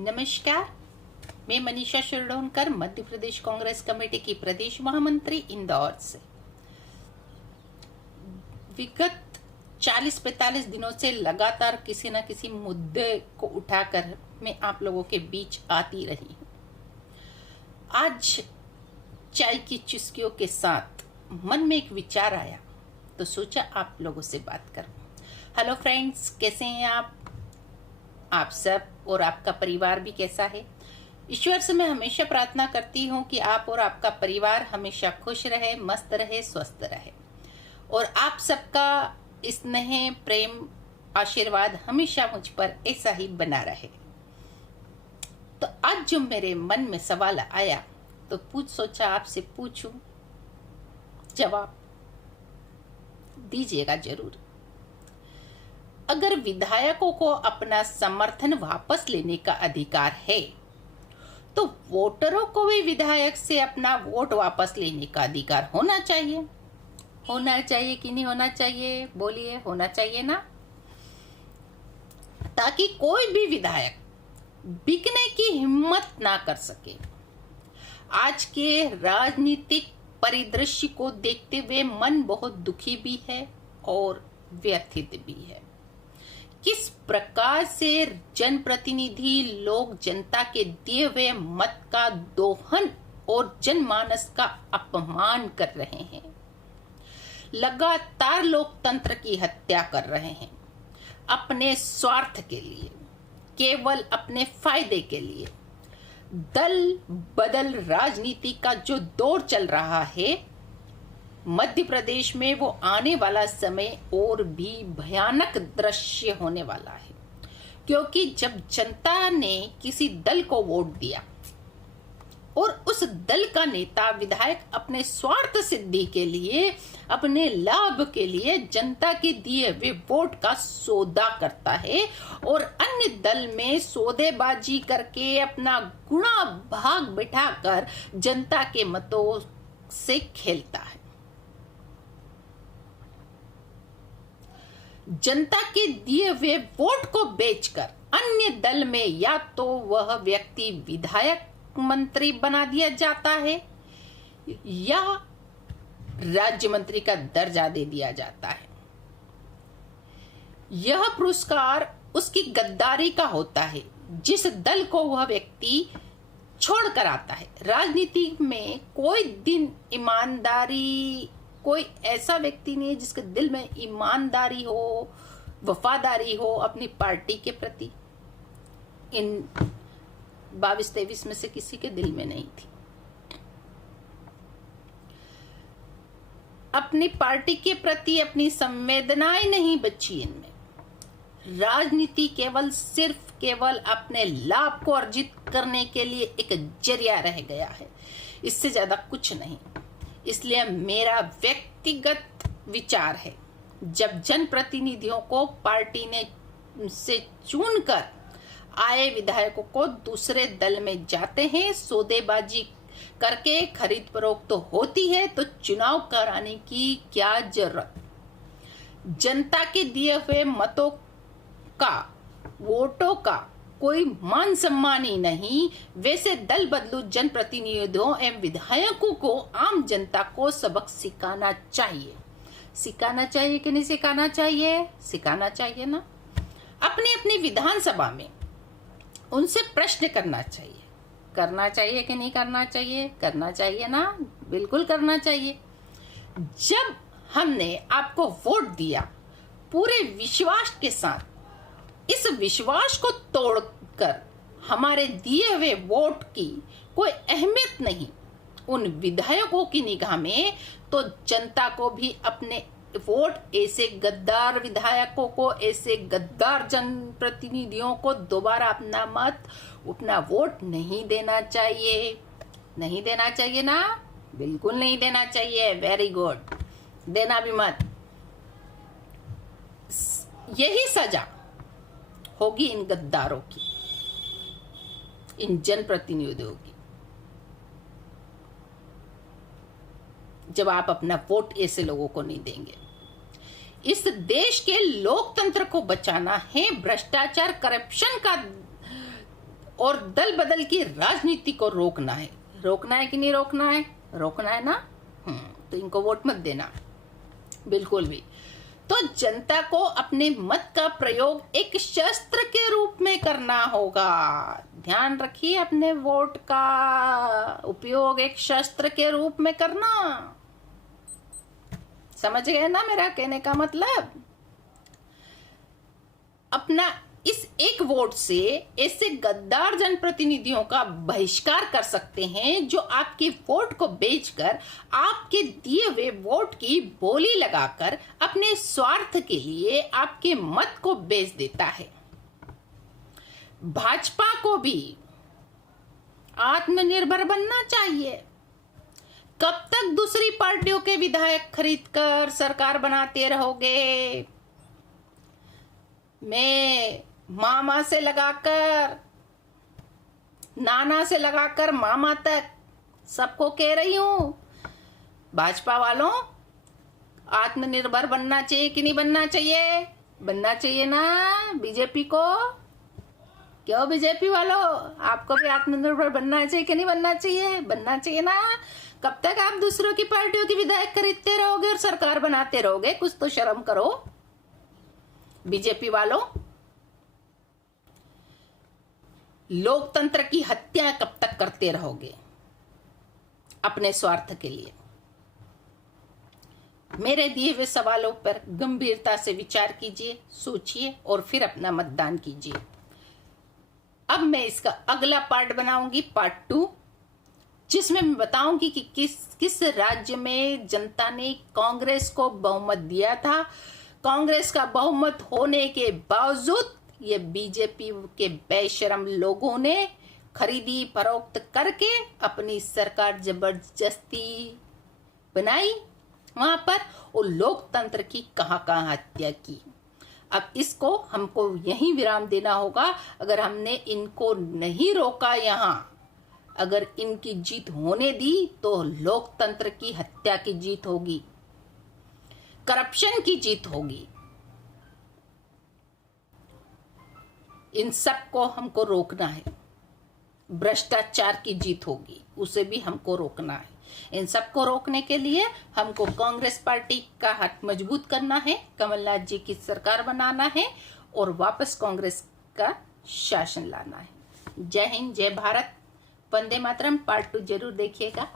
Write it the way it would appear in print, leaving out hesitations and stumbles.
नमस्कार, मैं मनीषा शिरडोनकर मध्य प्रदेश कांग्रेस कमेटी की प्रदेश महामंत्री इंदौर से। विगत 40-45 दिनों से लगातार किसी न किसी मुद्दे को उठाकर मैं आप लोगों के बीच आती रही हूँ। आज चाय की चुस्कियों के साथ मन में एक विचार आया तो सोचा आप लोगों से बात करूं। हेलो फ्रेंड्स, कैसे हैं आप सब और आपका परिवार भी कैसा है? ईश्वर से मैं हमेशा प्रार्थना करती हूँ कि आप और आपका परिवार हमेशा खुश रहे, मस्त रहे, स्वस्थ रहे और आप सबका स्नेह, प्रेम, आशीर्वाद हमेशा मुझ पर ऐसा ही बना रहे। तो आज जो मेरे मन में सवाल आया तो सोचा आपसे पूछूं, जवाब दीजिएगा जरूर। अगर विधायकों को अपना समर्थन वापस लेने का अधिकार है तो वोटरों को भी विधायक से अपना वोट वापस लेने का अधिकार होना चाहिए। होना चाहिए कि नहीं होना चाहिए? बोलिए, होना चाहिए ना, ताकि कोई भी विधायक बिकने की हिम्मत ना कर सके। आज के राजनीतिक परिदृश्य को देखते हुए मन बहुत दुखी भी है और व्यथित भी है। किस प्रकार से जनप्रतिनिधि लोग जनता के दिए हुए मत का दोहन और जनमानस का अपमान कर रहे हैं। लगातार लोकतंत्र की हत्या कर रहे हैं अपने स्वार्थ के लिए, केवल अपने फायदे के लिए। दल बदल राजनीति का जो दौर चल रहा है मध्य प्रदेश में, वो आने वाला समय और भी भयानक दृश्य होने वाला है। क्योंकि जब जनता ने किसी दल को वोट दिया और उस दल का नेता विधायक अपने स्वार्थ सिद्धि के लिए, अपने लाभ के लिए जनता के दिए हुए वोट का सौदा करता है और अन्य दल में सौदेबाजी करके अपना गुणा भाग बिठाकर जनता के मतों से खेलता है। जनता के दिए हुए वोट को बेचकर अन्य दल में या तो वह व्यक्ति विधायक मंत्री बना दिया जाता है या राज्य मंत्री का दर्जा दे दिया जाता है। यह पुरस्कार उसकी गद्दारी का होता है जिस दल को वह व्यक्ति छोड़कर आता है। राजनीति में कोई दिन ईमानदारी, कोई ऐसा व्यक्ति नहीं जिसके दिल में ईमानदारी हो, वफादारी हो अपनी पार्टी के प्रति। इन 22-23 में से किसी के दिल में नहीं थी। अपनी पार्टी के प्रति अपनी संवेदनाएं नहीं बची इनमें। राजनीति केवल अपने लाभ को अर्जित करने के लिए एक जरिया रह गया है, इससे ज्यादा कुछ नहीं। इसलिए मेरा व्यक्तिगत विचार है, जब जनप्रतिनिधियों को पार्टी ने से चुनकर आए विधायकों को दूसरे दल में जाते हैं, सौदेबाजी करके खरीद फरोख्त तो होती है, तो चुनाव कराने की क्या जरूरत? जनता के दिए हुए मतों का, वोटों का कोई मान सम्मान ही नहीं। वैसे दल बदलू जनप्रतिनिधियों एवं विधायकों को आम जनता को सबक सिखाना चाहिए। सिखाना चाहिए कि नहीं सिखाना चाहिए? सिखाना चाहिए ना। अपनी अपनी विधानसभा में उनसे प्रश्न करना चाहिए। करना चाहिए कि नहीं करना चाहिए? करना चाहिए ना, बिल्कुल करना चाहिए। जब हमने आपको वोट दिया पूरे विश्वास के साथ, इस विश्वास को तोड़कर हमारे दिए हुए वोट की कोई अहमियत नहीं उन विधायकों की निगाह में, तो जनता को भी अपने वोट ऐसे गद्दार विधायकों को, ऐसे गद्दार जनप्रतिनिधियों को दोबारा अपना मत, अपना वोट नहीं देना चाहिए। नहीं देना चाहिए ना, बिल्कुल नहीं देना चाहिए। वेरी गुड, देना भी मत। यही सजा होगी इन गद्दारों की, इन जनप्रतिनिधियों की, जब आप अपना वोट ऐसे लोगों को नहीं देंगे। इस देश के लोकतंत्र को बचाना है भ्रष्टाचार, करप्शन का और दल बदल की राजनीति को रोकना है। रोकना है कि नहीं रोकना है? रोकना है ना। तो इनको वोट मत देना बिल्कुल भी। तो जनता को अपने मत का प्रयोग एक शस्त्र के रूप में करना होगा। ध्यान रखिए, अपने वोट का उपयोग एक शस्त्र के रूप में करना। समझ गए ना मेरा कहने का मतलब? अपना इस एक वोट से ऐसे गद्दार जनप्रतिनिधियों का बहिष्कार कर सकते हैं जो आपके वोट को बेचकर, आपके दिए हुए वोट की बोली लगाकर अपने स्वार्थ के लिए आपके मत को बेच देता है। भाजपा को भी आत्मनिर्भर बनना चाहिए। कब तक दूसरी पार्टियों के विधायक खरीदकर सरकार बनाते रहोगे? मैं मामा से लगाकर, नाना से लगाकर मामा तक सबको कह रही हूं, भाजपा वालों आत्मनिर्भर बनना चाहिए कि नहीं बनना चाहिए? बनना चाहिए ना बीजेपी को। क्यों बीजेपी वालों, आपको भी आत्मनिर्भर बनना चाहिए कि नहीं बनना चाहिए? बनना चाहिए ना। कब तक आप दूसरों की पार्टियों की विधायक खरीदते रहोगे और सरकार बनाते रहोगे? कुछ तो शर्म करो बीजेपी वालों। लोकतंत्र की हत्या कब तक करते रहोगे अपने स्वार्थ के लिए? मेरे दिए हुए सवालों पर गंभीरता से विचार कीजिए, सोचिए और फिर अपना मतदान कीजिए। अब मैं इसका अगला पार्ट बनाऊंगी, पार्ट 2, जिसमें मैं बताऊंगी कि किस राज्य में जनता ने कांग्रेस को बहुमत दिया था। कांग्रेस का बहुमत होने के बावजूद ये बीजेपी के बेशरम लोगों ने खरीदी फरोख्त करके अपनी सरकार जबरदस्ती बनाई वहां पर, और लोकतंत्र की कहां हत्या की। अब इसको हमको यहीं विराम देना होगा। अगर हमने इनको नहीं रोका यहाँ, अगर इनकी जीत होने दी तो लोकतंत्र की हत्या की जीत होगी, करप्शन की जीत होगी। इन सब को हमको रोकना है। भ्रष्टाचार की जीत होगी, उसे भी हमको रोकना है। इन सब को रोकने के लिए हमको कांग्रेस पार्टी का हाथ मजबूत करना है, कमलनाथ जी की सरकार बनाना है और वापस कांग्रेस का शासन लाना है। जय हिंद, जय भारत, वंदे मातरम। पार्ट 2 जरूर देखिएगा।